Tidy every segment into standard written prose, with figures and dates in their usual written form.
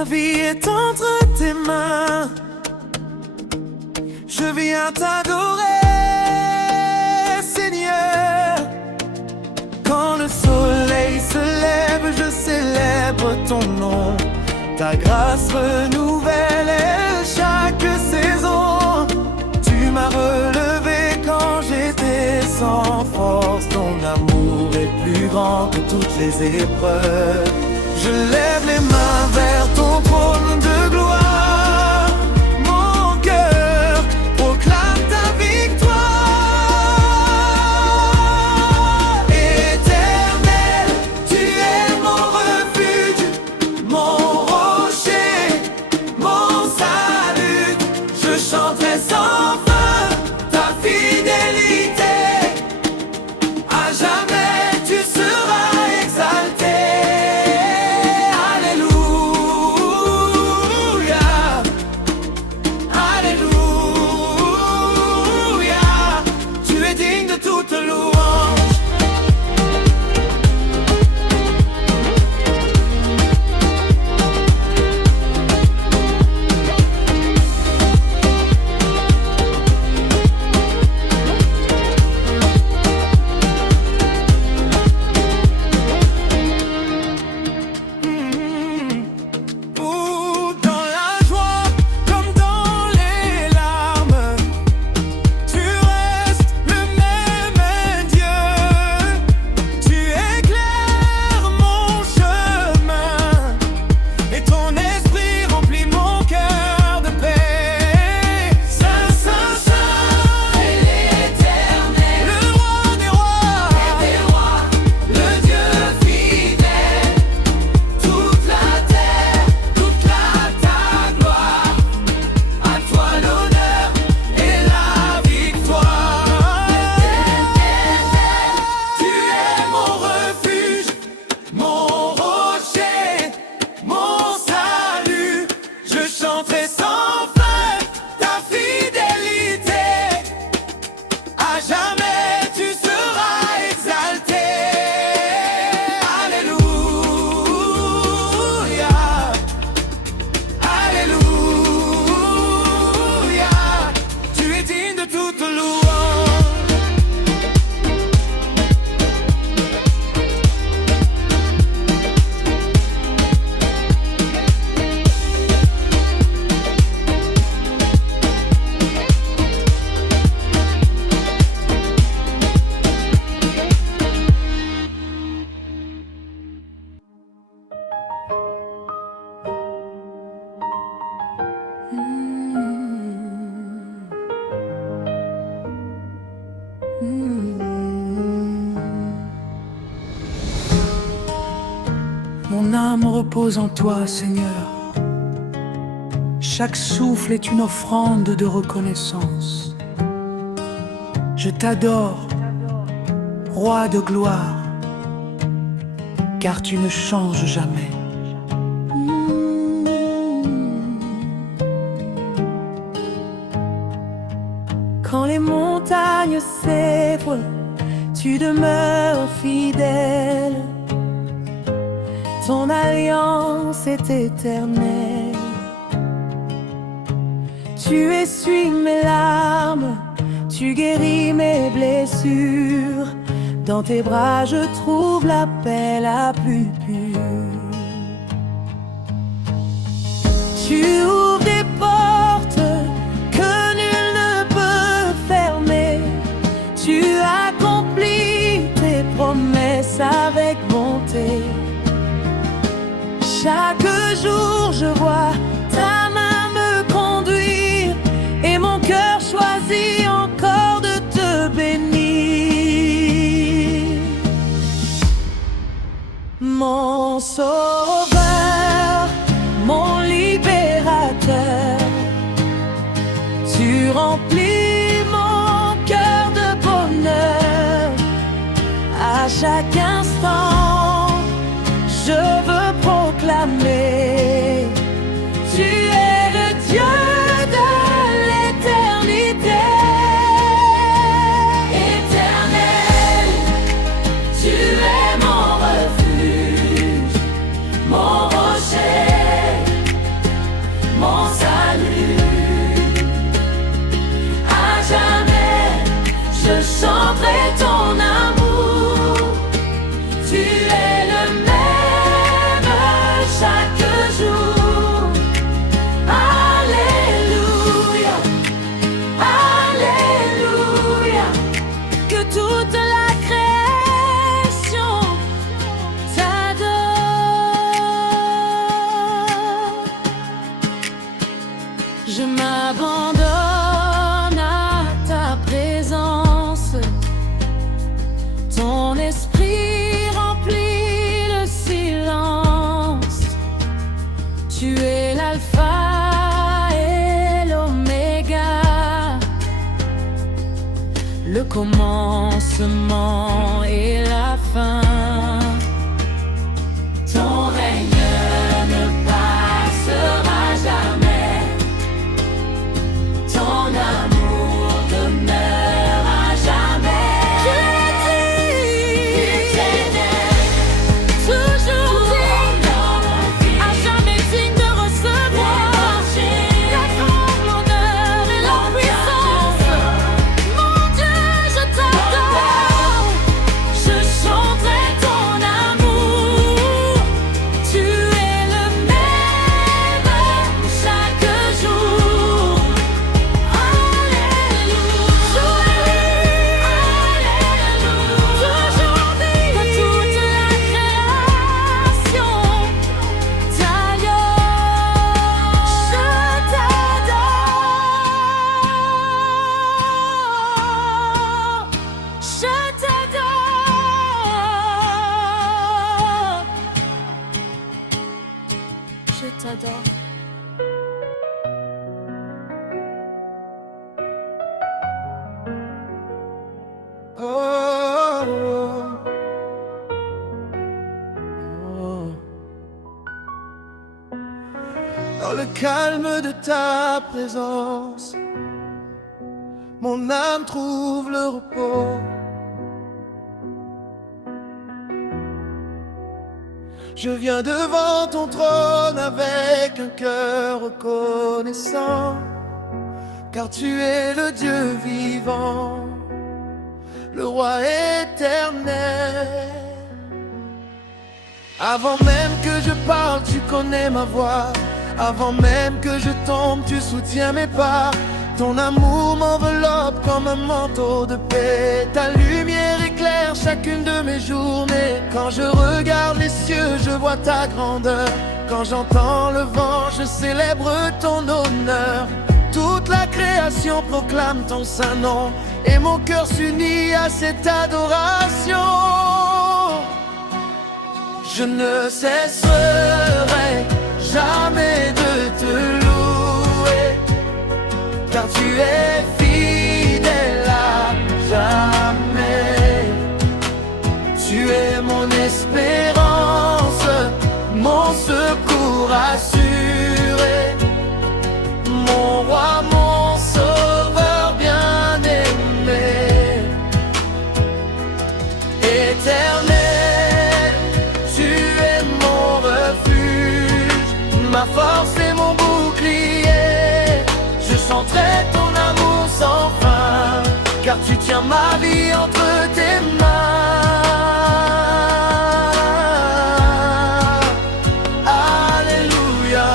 Ma vie est entre tes mains. Je viens t'adorer, Seigneur. Quand le soleil se lève, je célèbre ton nom. Ta grâce renouvelle chaque saison. Tu m'as relevé quand j'étais sans force. Ton amour est plus grand que toutes les épreuves. Je lève les mains vers ton trône de gloire. Mon cœur proclame ta victoire. Éternel, tu es mon refuge, mon rocher, mon salut. Je chanterai sans fin ta fidélité. À jamais tu seras exalté. Mon âme repose en toi, Seigneur. Chaque souffle est une offrande de reconnaissance. Je t'adore, Roi de gloire, car tu ne changes jamais. Quand les montagnes s'effondrent, tu demeures fidèle. Ton alliance est éternelle. Tu essuies mes larmes, tu guéris mes blessures. Dans tes bras je trouve la paix la plus pure. Tu ouvres des portes que nul ne peut fermer. Tu accomplis tes promesses avec bonté. Chaque jour je vois ta main me conduire et mon cœur choisit encore de te bénir. Mon sauveur, mon libérateur, tu remplis mon cœur de bonheur. À chaque instant, je veux proclamer, tu es le Dieu de l'éternité. Éternel, tu es mon refuge, mon rocher, Je m'abandonne à ta présence. Ton esprit remplit le silence. Tu es l'alpha et l'oméga, le commencement et la fin. Ton règne ne passera jamais. Ton amour demeure à jamais. Je l'ai dit, éternel, toujours digne, à jamais digne de recevoir la grande l'honneur et la puissance. Mon Dieu, je t'adore. Je chanterai ton amour. Tu es le même chaque jour. Je t'adore. Oh, oh. Dans le calme de ta présence, mon âme trouve le repos. Je viens devant ton trône avec un cœur reconnaissant, car tu es le Dieu vivant, le roi éternel. Avant même que je parle, tu connais ma voix. Avant même que je tombe, tu soutiens mes pas. Ton amour m'enveloppe comme un manteau de paix. Ta lumière éclaire chacune de mes journées. Quand je regarde les cieux, je vois ta grandeur. Quand j'entends le vent, je célèbre ton honneur. Toute la création proclame ton saint nom, et mon cœur s'unit à cette adoration. Je ne cesserai jamais de te louer, car tu es fidèle à jamais. Tu es mon espérance, mon secours assuré, mon roi, mon sauveur bien-aimé. Éternel, tu es mon refuge, ma force et mon bouclier. Je chanterai ton amour sans fin, car tu tiens ma vie entre tes mains. Alléluia,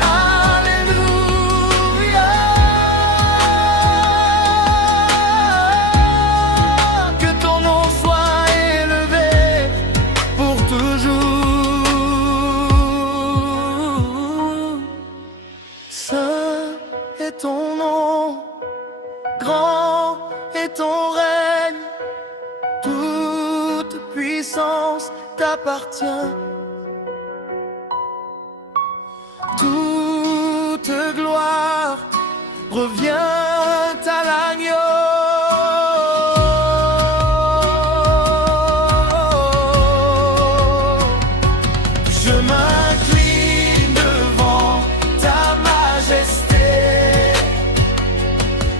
Alléluia. Que ton nom soit élevé pour toujours. Saint est ton nom, grand est ton règne, toute puissance t'appartient, toute gloire revient à l'agneau. Je m'incline devant ta majesté,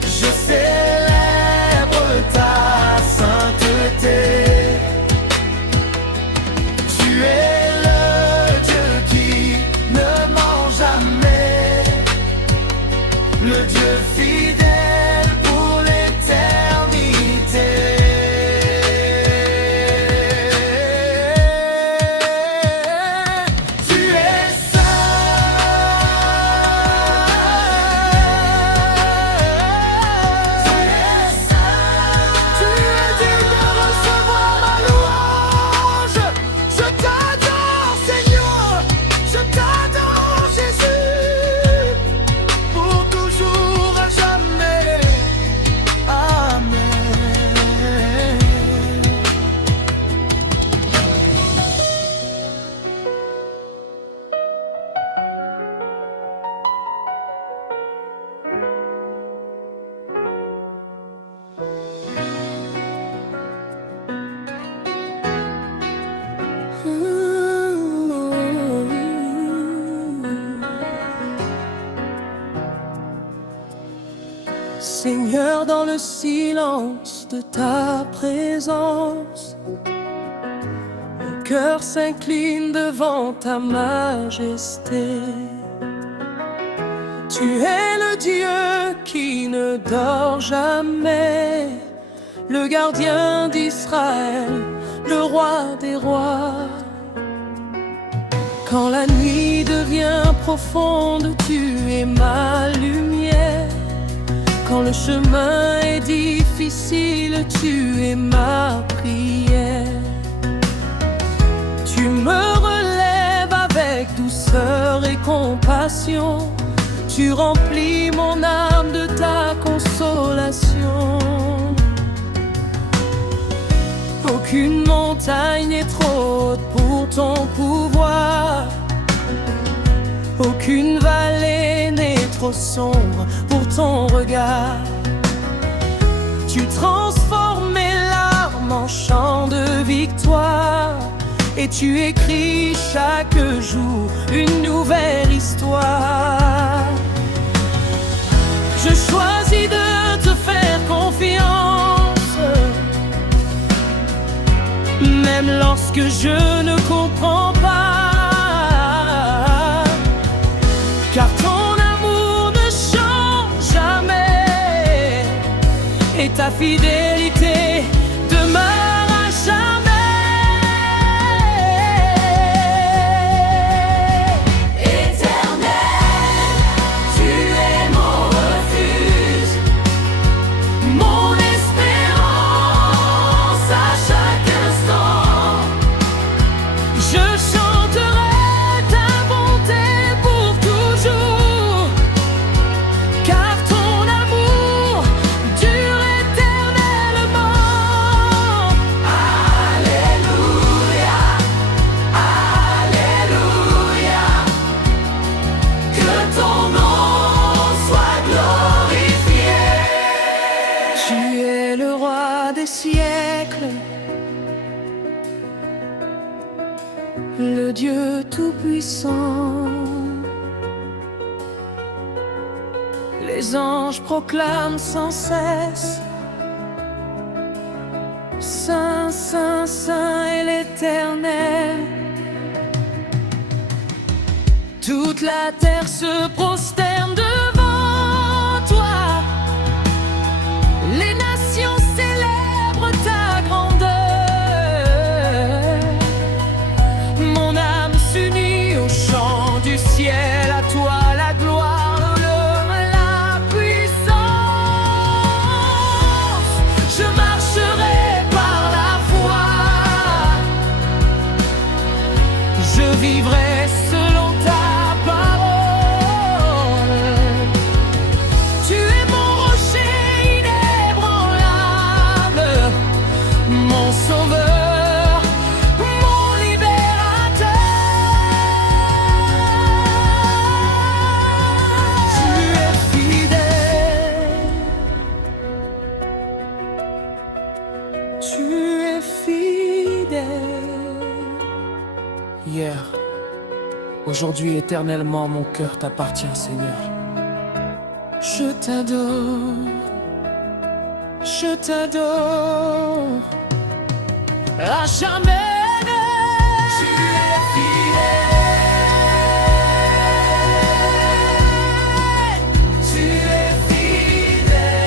je célèbre ta sainteté. Tu es le Dieu qui ne ment jamais, le Dieu fidèle pour l'éternité. Tu es tu es digne de recevoir ma louange. Je t'adore, Seigneur, je t'adore, Jésus. Seigneur, dans le silence de ta présence, mon cœur s'incline devant ta majesté. Tu es le Dieu qui ne dort jamais, le gardien d'Israël, le roi des rois. Quand la nuit devient profonde, tu es ma lumière. Quand le chemin est difficile, tu es ma prière. Tu me relèves avec douceur et compassion. Tu remplis mon âme de ta consolation. Aucune montagne n'est trop haute pour ton pouvoir. Aucune vallée n'est trop sombre pour ton regard. Tu transformes mes larmes en chants de victoire, et tu écris chaque jour une nouvelle histoire. Je choisis de te faire confiance, même lorsque je ne comprends pas, car ton amour ne change jamais, et ta fidélité demeure à jamais. Siècles, le Dieu tout-puissant. Les anges proclament sans cesse: Saint, Saint, Saint est l'Éternel. Toute la terre se prosterne devant toi. Les nations célèbrent ta grandeur. Mon âme s'unit au chant du ciel. À toi la gloire, l'honneur, la puissance. Je marcherai par la foi. Je vivrai selon ta parole. Tu es mon rocher inébranlable, mon sauveur, mon libérateur. Tu es fidèle, tu es fidèle. Hier, aujourd'hui, éternellement, mon cœur t'appartient, Seigneur. Je t'adore, je t'adore, à jamais. Tu es fidèle, tu es fidèle,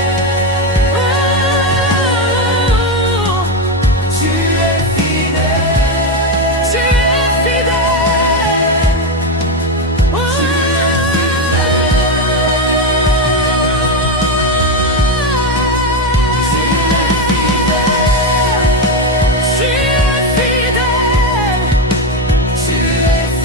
tu es fidèle, tu es fidèle, tu es fidèle. Tu es fidèle, tu es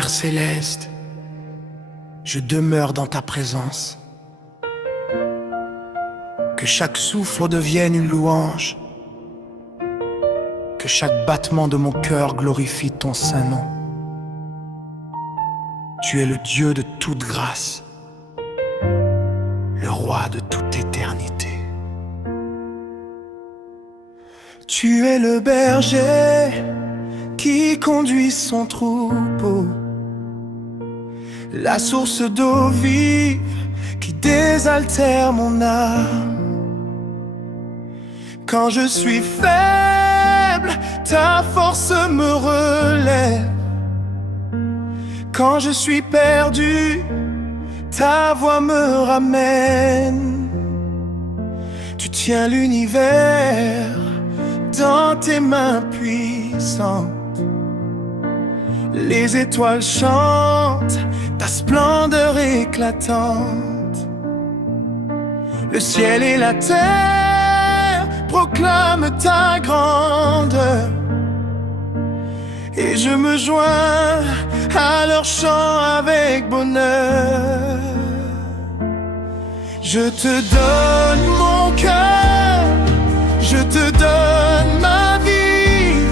Père céleste, je demeure dans ta présence. Que chaque souffle devienne une louange. Que chaque battement de mon cœur glorifie ton saint nom. Tu es le Dieu de toute grâce, le roi de toute éternité. Tu es le berger qui conduit son troupeau, la source d'eau vive qui désaltère mon âme. Quand je suis faible, ta force me relève. Quand je suis perdu, ta voix me ramène. Tu tiens l'univers dans tes mains puissantes. Les étoiles chantent ta splendeur éclatante. Le ciel et la terre proclament ta grandeur. Et je me joins à leur chant avec bonheur. Je te donne mon cœur, je te donne ma vie.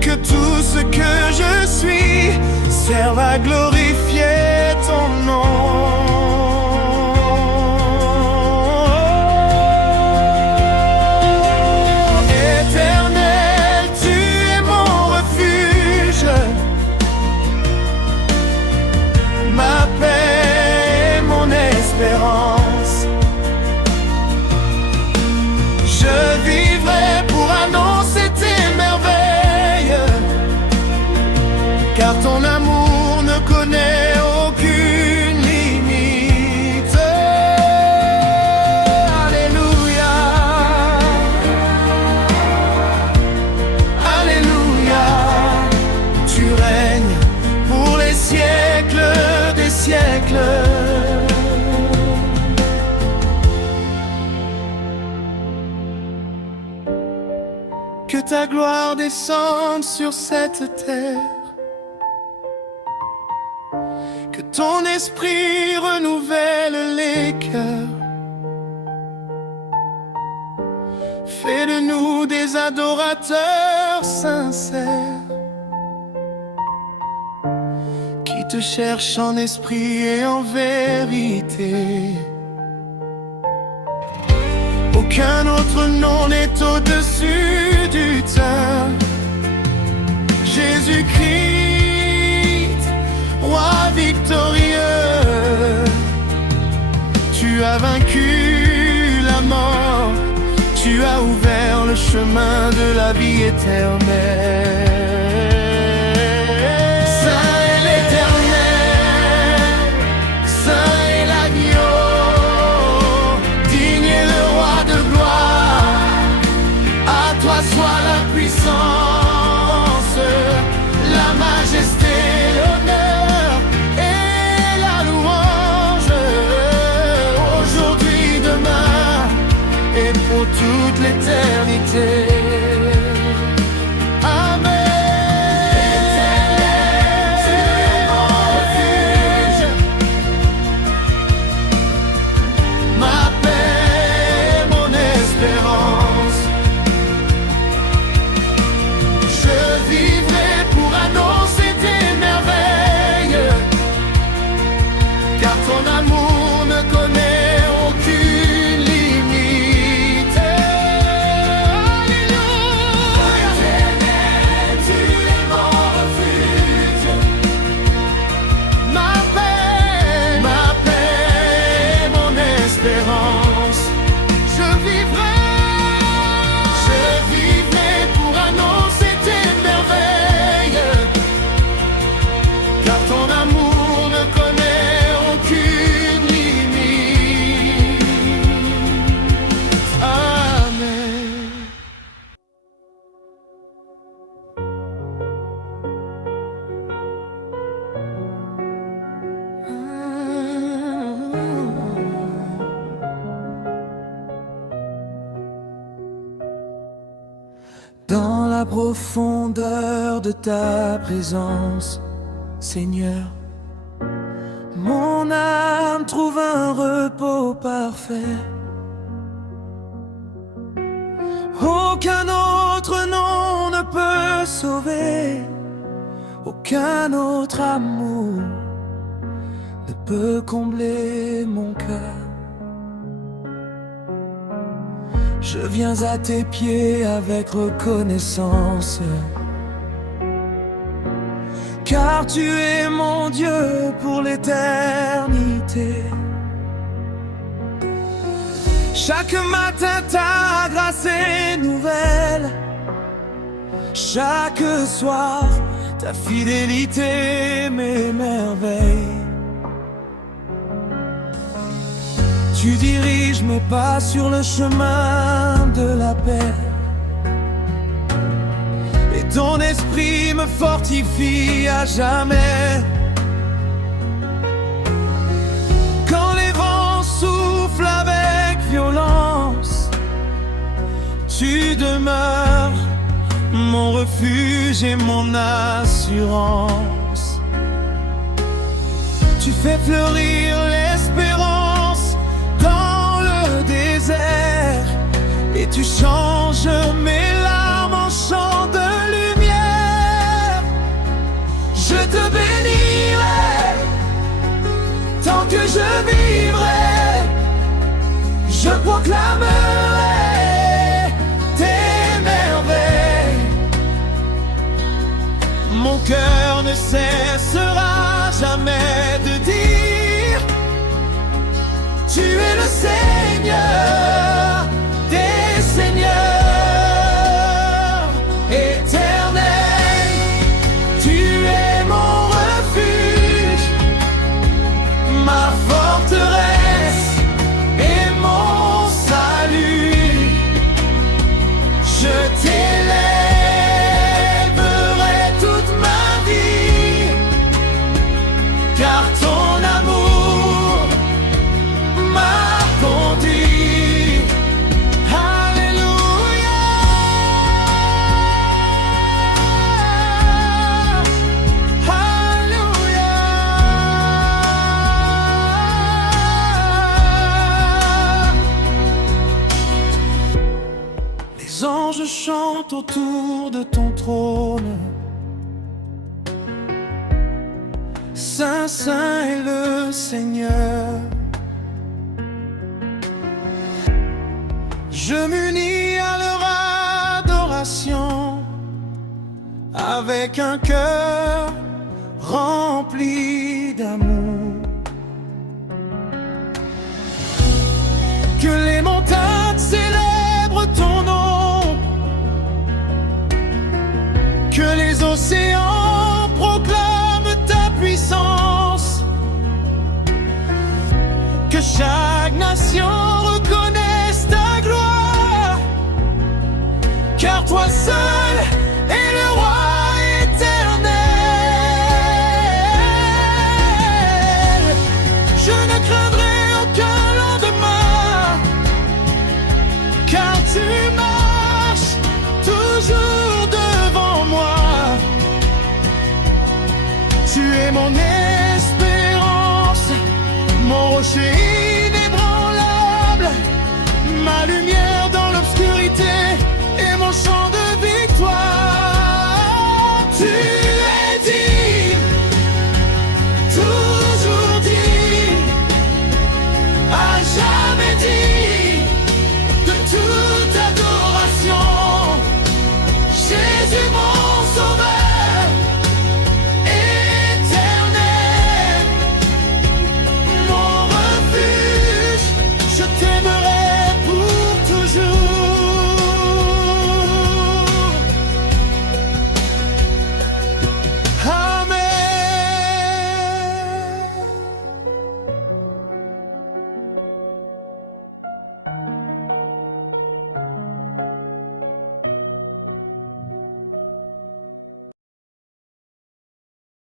Que tout ce que je suis serve à glorifier ton nom. Éternel, tu es mon refuge, ma paix et mon espérance. Je vivrai pour annoncer tes merveilles, car ton amour ne connaît aucune limite. Alléluia, Alléluia. Tu règnes pour les siècles des siècles. Que ta gloire descende sur cette terre. Que ton esprit renouvelle les cœurs. Fais de nous des adorateurs sincères, qui te cherchent en esprit et en vérité. Aucun autre nom n'est au-dessus du tien. Jésus-Christ, roi victorieux, tu as vaincu la mort, tu as ouvert le chemin de la vie éternelle. Saint est l'Éternel, saint est l'agneau, digne est le roi de gloire. À toi soit la puissance, la majesté, l'honneur et la louange, aujourd'hui, demain et pour toute l'éternité. Ton amour ne connaît aucune limite. Alléluia. Éternel, tu es mon refuge, ma paix, mon espérance. Je vivrai pour annoncer tes merveilles, car ton amour ne connaît aucune limite. Amen. Dans la profondeur de ta présence, Seigneur. Mon âme trouve un repos parfait. Aucun autre nom ne peut sauver. Aucun autre amour ne peut combler mon cœur. Je viens à tes pieds avec reconnaissance, car tu es mon Dieu pour l'éternité. Chaque matin ta grâce est nouvelle, chaque soir ta fidélité m'émerveille. Tu diriges mes pas sur le chemin de la paix, et ton esprit me fortifie à jamais. Quand les vents soufflent avec violence, tu demeures mon refuge et mon assurance. Tu fais fleurir l'espérance dans le désert, et tu changes mes larmes en chants de lumière. Je te bénirai tant que je vivrai, je proclamerai tes merveilles. Mon cœur ne cessera jamais de dire: tu es le Seigneur des seigneurs, éternel. Tu es mon refuge, ma forteresse et mon salut. Je t'élèverai toute ma vie, car ton amour m'a conduit. Alléluia, alléluia. Les anges chantent autour de ton trône. Saint, Saint est le Seigneur. Je m'unis à leur adoration avec un cœur rempli d'amour. Que les montagnes célèbrent ton nom, que les océans proclament ta puissance, que chaque nation reconnaisse ta gloire, car toi seul es le roi éternel. Je ne craindrai aucun lendemain, car tu marches toujours devant moi. Tu es mon espérance, mon rocher inébranlable, ma lumière dans l'obscurité et mon chant de victoire. Tu es digne, toujours digne, à jamais digne.